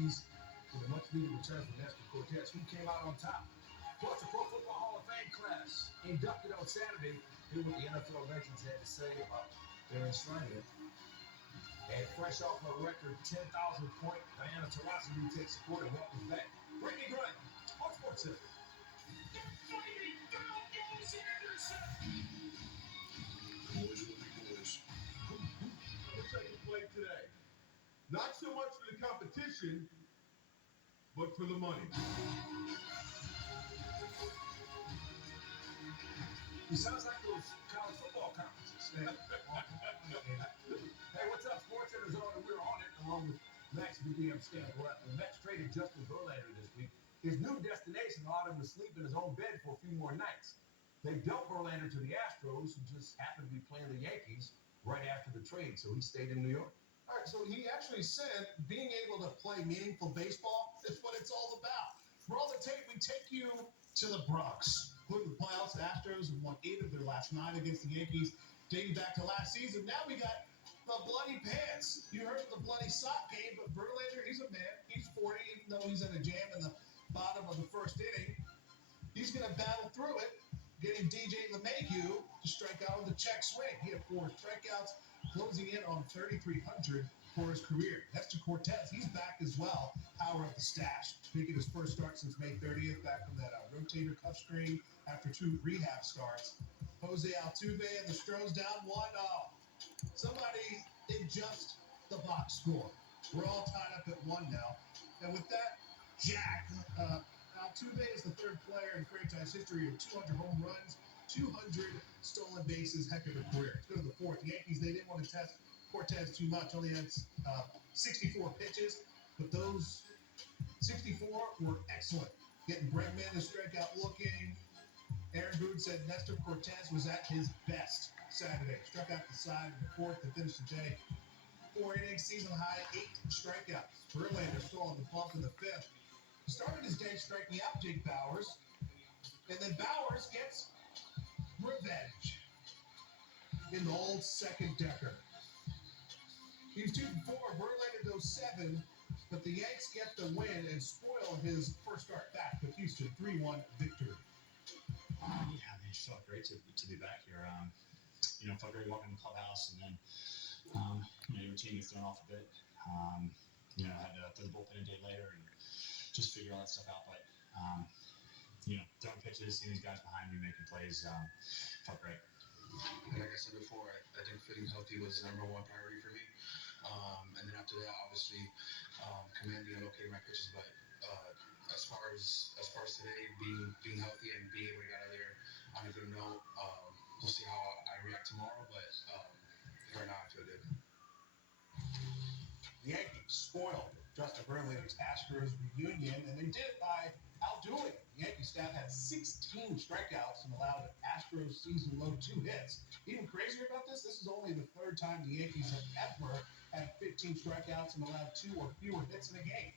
Yankees with a much-needed return from Nestor Cortez, who came out on top. Plus, the Pro Football Hall of Fame class inducted on Saturday. Here's what the NFL legends had to say about their enshrinement. And fresh off a record 10,000-point Diana Taurasi who takes support and welcomes back Brittany Grant on Sports Center. Let's take a play today. Not so much for the competition, but for the money. He sounds like those college football conferences. Hey, what's up, Sports Center's on, and we're on it along with Max BDM Stamp. The Mets traded Justin Verlander this week. His new destination allowed him to sleep in his own bed for a few more nights. They dealt Verlander to the Astros, who just happened to be playing the Yankees right after the trade, so he stayed in New York. All right, so he actually said being able to play meaningful baseball is what it's all about. For all the tape, we take you to the Bronx. Including the playoffs, the Astros have won 8 of their last 9 against the Yankees, dating back to last season. Now we got the bloody pants. You heard of the bloody sock game, but Verlander, he's a man. He's 40, even though he's in a jam in the bottom of the first inning. He's going to battle through it, getting DJ LeMahieu to strike out with a check swing. He had 4 strikeouts, closing in on 3,300 for his career. Nestor Cortez, he's back as well. Power of the stash. Making his first start since May 30th, back from that rotator cuff strain after 2 rehab starts. Jose Altuve and the Stros down 1-0. Somebody adjust the box score. We're all tied up at 1 now. And with that, Jack, Altuve is the 3rd player in franchise history of 200 home runs, 200 stolen bases, heck of a career. Let's go to the 4th. The Yankees, they didn't want to test Cortez too much. Only had 64 pitches, but those 64 were excellent. Getting Bregman to strikeout looking. Aaron Boone said Nestor Cortez was at his best Saturday. Struck out the side in the 4th to finish the day. 4 innings, season high, 8 strikeouts. Verlander still on the bump in the 5th. Started his day striking out Jake Bauers, and then Bauers gets revenge in the old second decker. He was 2 for 4. Verlander goes 7, but the Yanks get the win and spoil his first start back with Houston 3-1 victory. Yeah, man, it felt great to be back here. Felt great walking in the clubhouse, and then your team gets thrown off a bit. I had to throw the bullpen a day later and just figure all that stuff out. But throwing pitches, seeing these guys behind me making plays, felt great. Like I said before, I think fitting healthy was the #1 priority for me. And then after that, obviously, commanding and locating my pitches. But as far as today, being healthy and being able to get out of there on a good note, we'll see how I react tomorrow. But right now, I feel good. The Yankees spoiled Justin Verlander's Astros reunion, and they did it by outdoing it. The Yankee staff had 16 strikeouts and allowed an Astros season-low 2 hits. Even crazier about this is only the 3rd time the Yankees have ever had 15 strikeouts and allowed 2 or fewer hits in a game.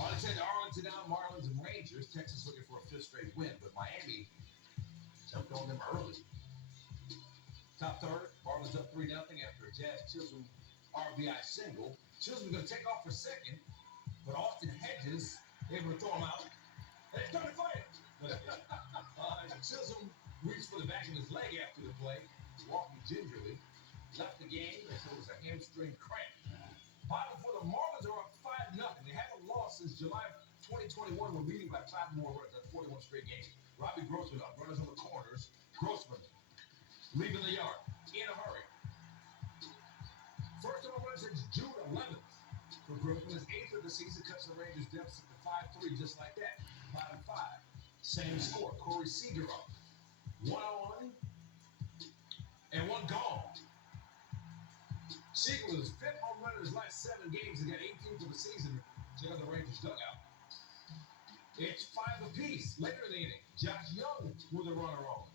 On its head to Arlington now, Marlins and Rangers. Texas looking for a 5th straight win, but Miami jumped on them early. Top 3rd, Marlins up 3-0 after a Jazz Chisholm RBI single. Chisholm's going to take off for 2nd, but Austin Hedges able to throw him out. And it's going to fight. Chisholm reached for the back of his leg after the play, walking gingerly, left the game as it was a hamstring cramp. Bottom for the Marlins are up 5-0. They haven't lost since July 2021. We're leading by 5 more runs. That's 41 straight games. Robbie Grossman up, runners on the corners. Grossman leaving the yard in a hurry. First of all, since June 11th for Grossman. His 8th of the season, cuts the Rangers deficit to 5-3, just like that. Bottom 5. Same score. Corey Seager up. 1-on-1 and 1 gone. Seager was his 5th home run in his last 7 games. He got 18th of the season. Check out the Rangers dugout. It's 5 apiece. Later in the inning, Josh Young with a runner on.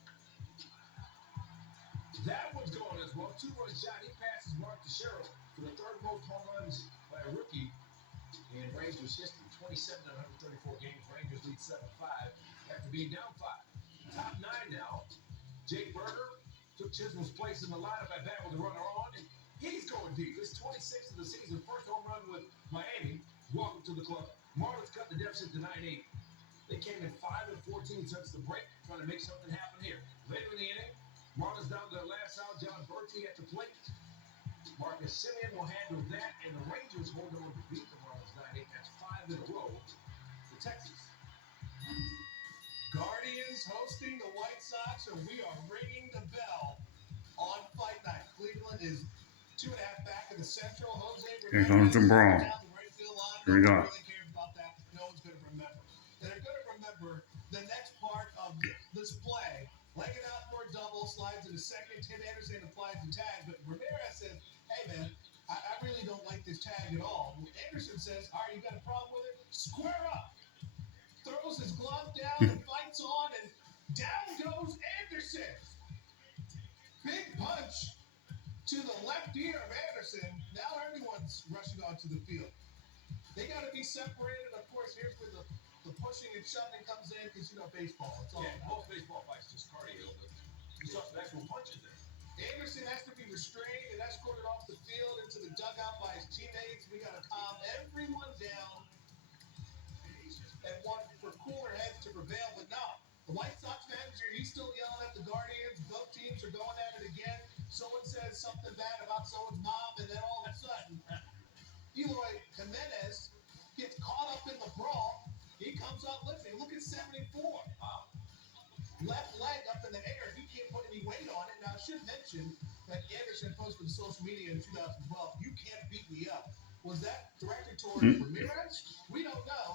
That one's going as well. 2-run shot. He passes Mark Teixeira for the 3rd most home runs by a rookie in Rangers history. 27 out of 134 games. Rangers lead 7-5 after being down 5. Top 9 now. Jake Berger took Chisholm's place in the lineup at bat with a runner on, and he's going deep. This 26th of the season, first home run with Miami. for the club. Marlins cut the deficit to 9-8. They came in 5-14 since the break, trying to make something happen here. Later in the inning, Marlins down to their last out. John Berkey at the plate. Marcus Semien will handle that, and the Rangers hold on to beat the Marlins 9-8. That's 5 in a row for Texas. Guardians hosting the White Sox, and we are ringing the bell on fight night. Cleveland is 2.5 back in the Central. Jose Here comes the brawl. down the right field line. Here we No go. one really cares about that. No one's going to remember. They're going to remember the next part of this play. Leg it out for a double, slides in a second. Tim Anderson applies the tag, but Ramirez says, hey, man, I really don't like this tag at all. Well, Anderson says, all right, you got a problem with it? Square up. Throws his glove down and fights on, and down goes Anderson. Big punch to the left ear of Anderson. Now everyone's rushing onto the field. They got to be separated. Of course, here's where the pushing and shoving comes in because, you know, baseball. It's all Most baseball fights just cardio, but you saw some actual punches there. Anderson has to be restrained and escorted off the field into the dugout by his teammates. We got to calm everyone down and want for cooler heads to prevail. But no, the White Sox manager, he's still yelling at the Guardians. Both teams are going at it again. Someone says something bad about someone's mom, and then all of a sudden, Eloy Jimenez gets caught up in the brawl. He comes out lifting. Look at 74. Wow. Left leg up in the air. He can't put any weight on it. Now, I should mention that Anderson posted to social media in 2012, you can't beat me up. Was that directed toward Ramirez? We don't know.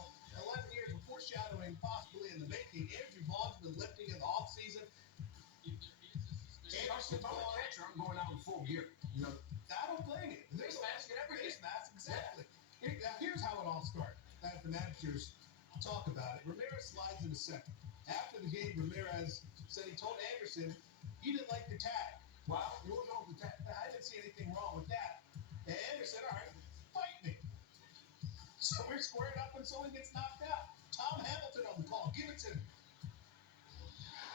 11 years of foreshadowing, possibly in the making. Andrew Vaughn's been lifting in the offseason. If I'm a catcher, I'm going out in full gear. You know, I don't blame you. face mask and everything. Face mask, exactly. Here's how it all started. As the managers talk about it, Ramirez slides in a second. After the game, Ramirez said he told Anderson he didn't like the tag. wow, you were going with the tag. I didn't see anything wrong with that. And Anderson, all right, fight me. So we're squared up and someone gets knocked out. Tom Hamilton on the call. Give it to me.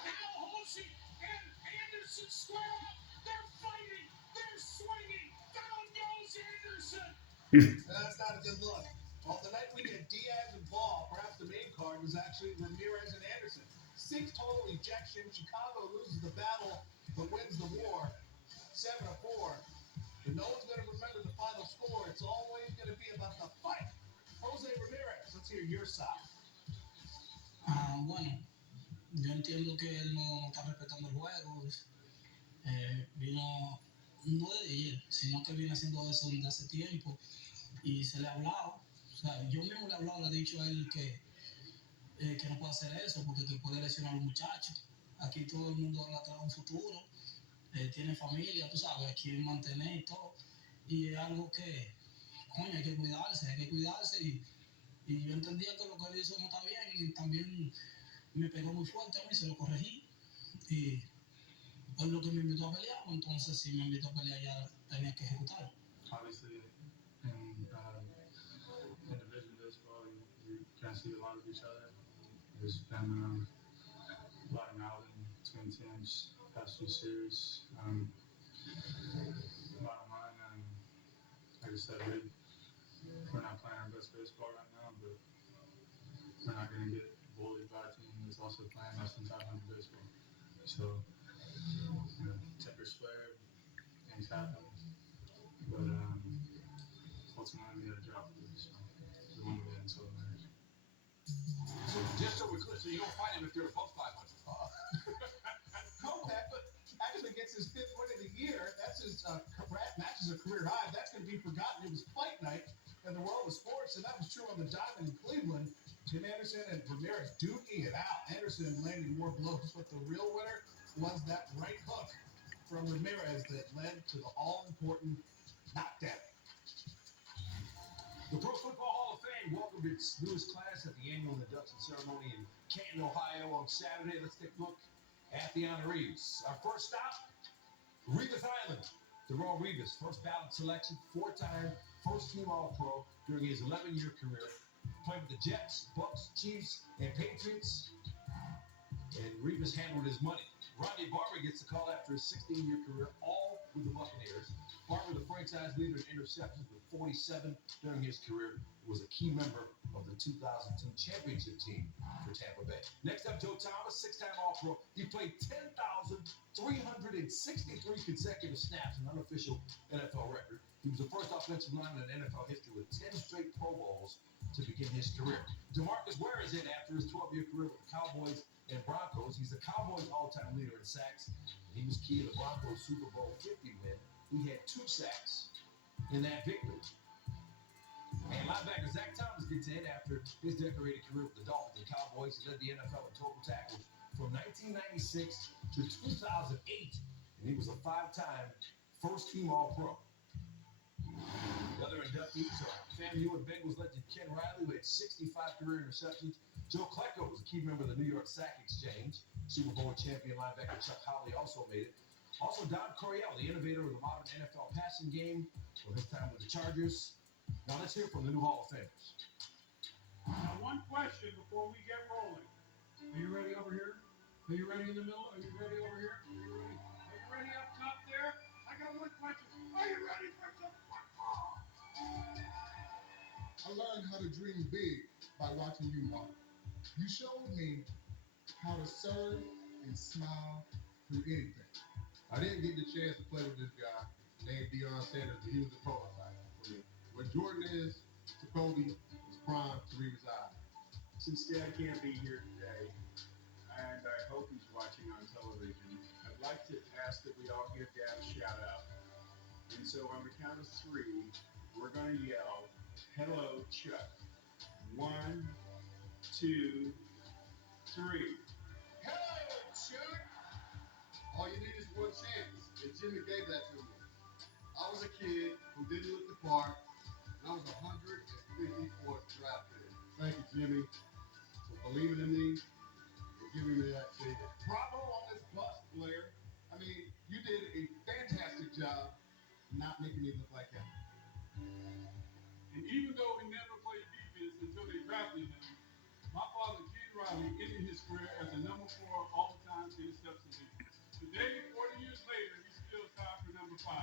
Now Holsey and Anderson square up. They're fighting. They're swinging. Down goes Anderson. That's not a good look. Well, the night we get Diaz and Ball, perhaps the main card was actually Ramirez and Anderson. 6 total ejections. Chicago loses the battle but wins the war 7-4. But no one's going to remember the final score. It's always going to be about the fight. Jose Ramirez, let's hear your side. Bueno, yo entiendo que él no está respetando el juego. Vino no de ayer, sino que viene haciendo eso desde hace tiempo y se le ha hablado. O sea, yo mismo le he hablado, le he dicho a él que no puede hacer eso porque te puede lesionar a un muchacho. Aquí todo el mundo habla de un futuro, tiene familia, tú sabes, quiere mantener y todo. Y es algo que, coño, hay que cuidarse y yo entendía que lo que él hizo no está bien y también me pegó muy fuerte a mí, se lo corregí y es lo que me invitó a pelear, entonces si me invitó a pelear ya tenía que ejecutar. Obviously, in division baseball, you can't see a lot of each other. There's been a lot of mouthing between teams past few series. Bottom line, like I said, we're not playing our best baseball right now, but we're not going to get bullied by a team that's also playing less than 500 baseball. So, tempers flared, things happen, but ultimately we had a job to do, so we won't get until the marriage. So just so we're clear, so you don't fight him if they're above 500. Kopech actually gets his 5th win of the year. That's his matches a career high. That's going to be forgotten. It was fight night in the world of sports, and that was true on the diamond in Cleveland. Tim Anderson and Ramirez duking it out. Anderson landing more blows, but the real winner was that right hook from Ramirez that led to the all-important knockdown. The Pro Football Hall of Fame welcomed its newest class at the annual induction ceremony in Canton, Ohio on Saturday. Let's take a look at the honorees. Our first stop, Revis Island. Darrelle Revis, first ballot selection, 4-time first-team All-Pro during his 11-year career. Played with the Jets, Bucks, Chiefs, and Patriots. And Revis handled his money. Rodney Barber gets the call after his 16-year career, all with the Buccaneers. Barber, the franchise leader in interceptions with 47 during his career, was a key member of the 2002 championship team for Tampa Bay. Next up, Joe Thomas, six-time All-Pro. He played 10,363 consecutive snaps, an unofficial NFL record. He was the first offensive lineman in NFL history with 10 straight Pro Bowls to begin his career. DeMarcus Ware is in after his 12-year career with the Cowboys and Broncos. He's the Cowboys' all-time leader in sacks. He was key to the Broncos' Super Bowl 50 win. He had 2 sacks in that victory. And linebacker Zach Thomas gets in after his decorated career with the Dolphins and Cowboys. He led the NFL in total tackles from 1996 to 2008, and he was a 5-time first-team All-Pro. The other inductees are FAMU and Bengals legend Ken Riley, who had 65 career interceptions. Joe Klecko was a key member of the New York Sack Exchange. Super Bowl champion linebacker Chuck Howley also made it. Also, Don Coryell, the innovator of the modern NFL passing game, from his time with the Chargers. Now let's hear from the new Hall of Famers. Now, one question before we get rolling. Are you ready over here? Are you ready in the middle? Are you ready over here? Are you ready? Are you ready up top there? I got one question. Are you ready for some football? I learned how to dream big by watching you, Mark. You showed me how to serve and smile through anything. I didn't get the chance to play with this guy named Deion Sanders, but he was a prototype for me. What Jordan is to Kobe is prime to Reeves' eye. Since Dad can't be here today, and I hope he's watching on television, I'd like to ask that we all give Dad a shout out. And so on the count of 3, we're going to yell, "Hello, Chuck." 1, 2, 3. Hello, Chuck! All you need is one chance, and Jimmy gave that to me. I was a kid who didn't look the part, and I was 154th draft pick. Thank you, Jimmy, for believing in me and giving me that ticket. Bravo on this bus, Blair. I mean, you did a fantastic job not making me look like him. And even though he never played defense until they drafted him, my father, Ken Riley, ended his career as the number 4 all-time interception leader. Today, 40 years later, he's still tied for number 5.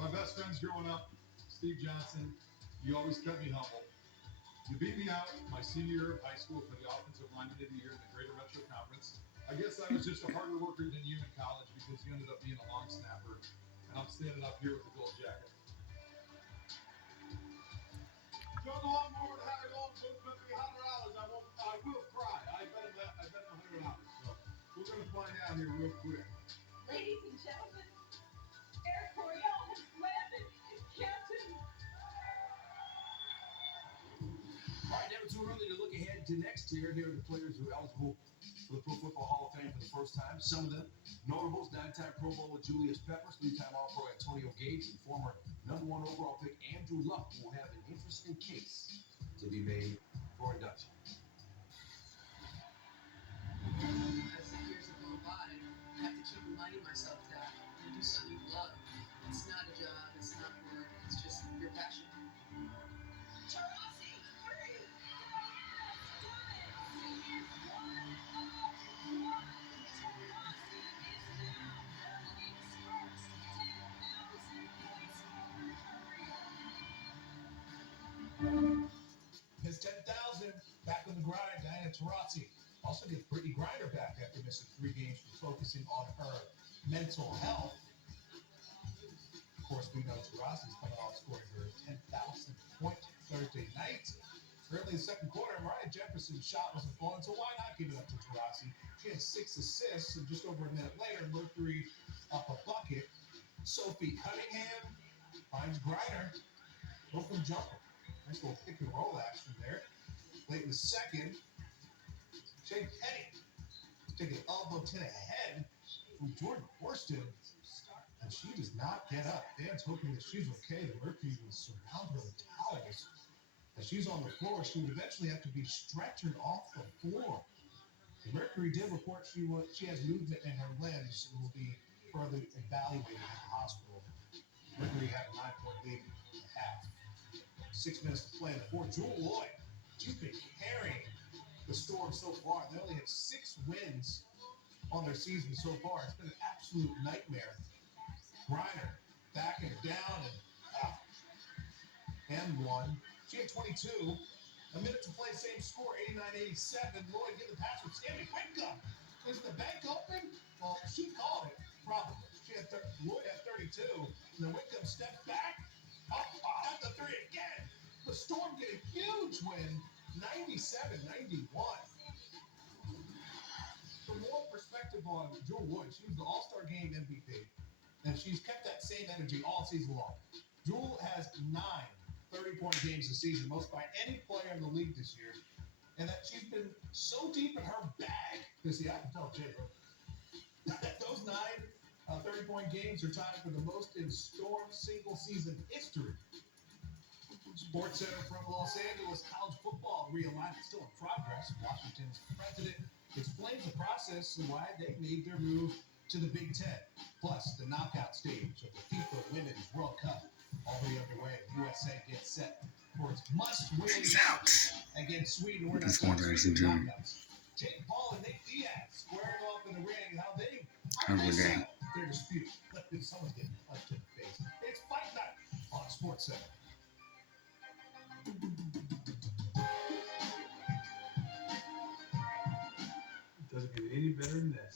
My best friends growing up, Steve Johnson, you always kept me humble. You beat me out my senior year of high school for the offensive lineman of the year in the Greater Metro Conference. I guess I was just a harder worker than you in college because you ended up being a long snapper, and I'm standing up here with a gold jacket. John Longmore had a long book, but $100. I will cry. I bet him $100. So we're gonna find out here real quick. Ladies and gentlemen, Eric Coryell has landed in Canton. All right, never too early to look ahead to next year. Here are the players who are eligible for the Pro Football Hall of Fame for the first time. Some of them notables: 9-time Pro Bowler Julius Peppers, 3-time All-Pro Antonio Gates, and former #1 overall pick Andrew Luck will have an interesting case to be made for induction. As the years have gone by, I have to keep reminding myself that you do something you love. It's not a job, it's not work, it's just your passion. Tarasi, 3. He is one of one. Tarasi is now earning his first 10,000 points career. His 10,000 back on the grind. Diana Taurasi also gets Brittany Griner back after missing 3 games for focusing on her mental health. Of course, we know Taurasi is coming off scoring her 10,000th point Thursday night. Early in the second quarter, Mariah Jefferson's shot wasn't falling, so why not give it up to Taurasi? She had 6 assists, and just over a minute later, Mercury up a bucket. Sophie Cunningham finds Griner. Open jumper. Nice little pick and roll action there. Late in the second, Jay Petty taking an elbow to the head from Jordan Horston, and she does not get up. Dan's hoping that she's okay. The Mercury will surround her with towels. As she's on the floor, she would eventually have to be stretchered off the floor. The Mercury did report she has movement in her limbs and will be further evaluated at the hospital. Mercury had a 9-point lead in the half. 6 minutes to play in the fourth. Jewel Lloyd, she's been carrying the Storm so far. They only have 6 wins on their season so far. It's been an absolute nightmare. Griner backing down and M1. She had 22. A minute to play, same score, 89-87. Lloyd get the pass with Sammy Whitcomb. Is the bank open? Well, she called it, probably. Lloyd had 32, and then Whitcomb stepped back. At the three again. The Storm get a huge win, 97-91. For more perspective on Jewel Wood, she was the All-Star Game MVP, and she's kept that same energy all season long. Jewel has 9 30-point games this season, most by any player in the league this year, and that she's been so deep in her bag. Because, see, I can tell Jay, that those 9 30-point games are tied for the most in Storm single-season history. Sports Center from Los Angeles, college football realignment still in progress. Washington's president explains the process and why they made their move to the Big Ten. Plus, the knockout stage of the FIFA Women's World Cup already underway. USA gets set for its must-win against Sweden. We're not talking knockouts. Jake Paul and Nick Diaz squaring off in the ring and how they settle their dispute. Someone's getting punched in the face. It's Fight Night on Sports Center. It doesn't get any better than that.